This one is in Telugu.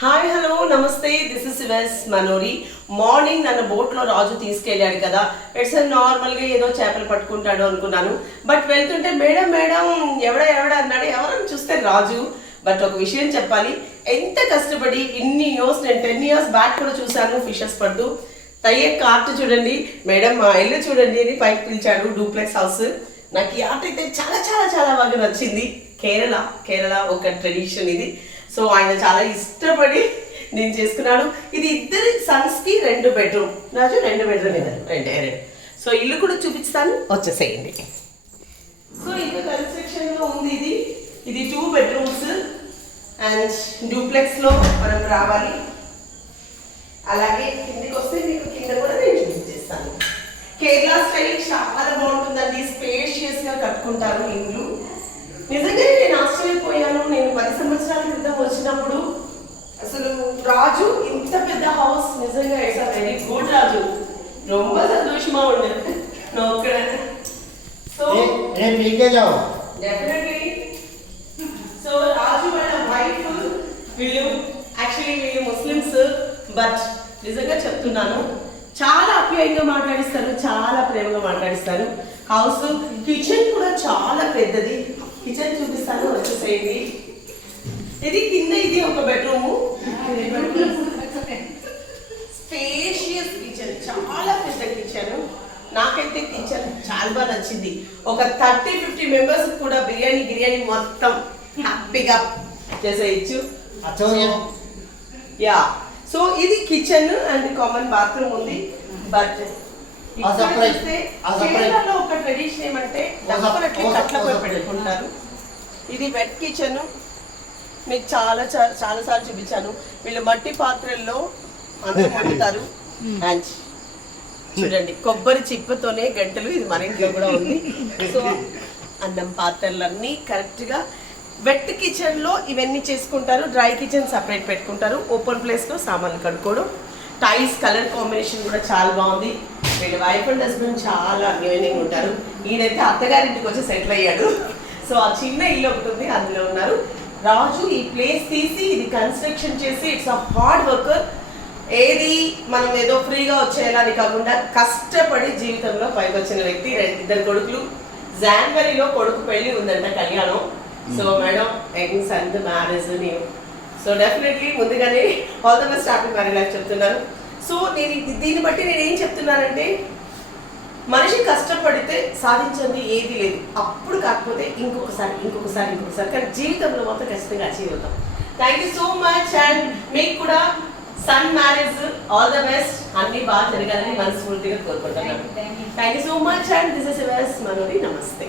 Hi hello namaste. This is వెస్ Manori morning నన్ను బోట్లో రాజు తీసుకెళ్ళాడు కదా. ఇట్స్ నార్మల్గా ఏదో చేపలు పట్టుకుంటాడు అనుకున్నాను. బట్ వెళ్తుంటే మేడం మేడం ఎవడ ఎవడ అన్నాడు. ఎవరని చూస్తే రాజు. బట్ ఒక విషయం చెప్పాలి. ఎంత కష్టపడి ఇన్ని ఇయర్స్ నేను టెన్ ఇయర్స్ బ్యాక్ కూడా చూశాను ఫిషెస్ పడుతూ తయ్యే కార్ట్ చూడండి. మేడం మా ఇల్లు చూడండి అని పైకి పిలిచాడు డూప్లెక్స్ హౌస్. నాకు ఈ ఆర్ట్ అయితే చాలా చాలా చాలా బాగా నచ్చింది. కేరళ కేరళ ఒక ట్రెడిషన్ ఇది. సో ఆయన చాలా ఇష్టపడి నేను చేసుకున్నాను. ఇది ఇద్దరి సన్స్కి రెండు బెడ్రూమ్ రాజు రెండు బెడ్రూమ్ ఇద్దరు. రెండు రెండు. సో ఇల్లు కూడా చూపిస్తాను. వచ్చేసేయండి. సో ఇంకా కన్స్ట్రక్షన్లో ఉంది ఇది. ఇది టూ బెడ్రూమ్స్ అండ్ డూప్లెక్స్లో మనం రావాలి. అలాగే కిందకి వస్తే మీకు కింద కూడా నేను చూపించేస్తాను కేరళ స్టైల్ చాలా బాగుంటుందండి. స్పేషియస్గా కట్టుకుంటారు ఇల్లు. నిజంగా అసలు రాజు ఇంత పెద్ద హౌస్ నిజంగా ఇట్స్ వెరీ గుడ్ రాజు ரொம்ப సంతోషమా ఉండేది నువ్వు ఒక్కడ సో నేను నీకే జావు డెఫినెట్లీ సో రాజు వాళ్ళ వైఫ్ వీళ్ళు యాక్చువల్లీ వీళ్ళు ముస్లిమ్స్ బట్ నిజంగా చెప్తున్నాను చాలా అప్యాయంగా మాట్లాడిస్తారు చాలా ప్రేమగా మాట్లాడిస్తారు హౌస్ కిచెన్ కూడా చాలా పెద్దది కిచెన్ చూపిస్తాను వచ్చేసేయండి ఇది కింద ఇది ఒక బెడ్రూము స్పేషియస్ కిచెన్ చాలా పెద్ద కిచెన్ నాకైతే కిచెన్ చాలా బాగా నచ్చింది. ఒక థర్టీ ఫిఫ్టీ మెంబర్స్ కూడా బిర్యానీ బిర్యానీ మొత్తం హ్యాపీగా చేసేయచ్చు. యా సో ఇది కిచెన్ అండ్ కామన్ బాత్రూమ్ ఉంది. బట్. కేరళలో ఒక ట్రెడిషన్ ఏమంటే sep- కట్ల. పెట్టుకుంటారు. ఇది వెట్ కిచెన్ మీకు చాలా చాలా సార్లు చూపించాను. వీళ్ళు మట్టి పాత్రల్లో అన్నం వండుతారు చూడండి కొబ్బరి చిప్పతోనే గంటలు ఇది మన ఇంట్లో కూడా ఉంది. సో అన్నం పాత్రలన్నీ కరెక్ట్గా వెట్ కిచెన్లో ఇవన్నీ చేసుకుంటారు. డ్రై కిచెన్ సపరేట్ పెట్టుకుంటారు. ఓపెన్ ప్లేస్లో సామాన్లు కడుక్కోవడం. టైల్స్ కలర్ కాంబినేషన్ కూడా చాలా బాగుంది. వీళ్ళ వైఫ్ అండ్ హస్బెండ్ చాలా అన్యోన్యంగా ఉంటారు. ఈయనైతే అత్తగారింటికి వచ్చి సెటిల్ అయ్యాడు. సో ఆ చిన్న ఇల్లు ఒకటి ఉంది అందులో ఉన్నారు. రాజు ఈ ప్లేస్ తీసి ఇది కన్స్ట్రక్షన్ చేసి ఇట్స్ అ హార్డ్ వర్కర్ ఏది మనం ఏదో ఫ్రీగా వచ్చేయాలని కాకుండా కష్టపడి జీవితంలో పైకి వచ్చిన వ్యక్తి ఇద్దరు కొడుకులు. జాన్వరిలో కొడుకు పెళ్ళి ఉందంట కళ్యాణం. So madam young son marriage నేను సో డెఫినెట్లీ ముందుగానే all the best happy marriage life చెప్తున్నాను సో నేను దీన్ని బట్టి నేను ఏం చెప్తున్నానంటే మనిషి కష్టపడితే సాధించింది ఏది లేదు. అప్పుడు కాకపోతే ఇంకొకసారి ఇంకొకసారి ఇంకొకసారి. కానీ జీవితంలో మాత్రం ఖచ్చితంగా అచీవ్ అవుతాం. Thank you so much and మీకు కూడా son marriage all the best అన్ని బాగా జరగాలని మనస్ఫూర్తిగా కోరుకుంటున్నాను. Thank you so much and this is Manodi. Namaste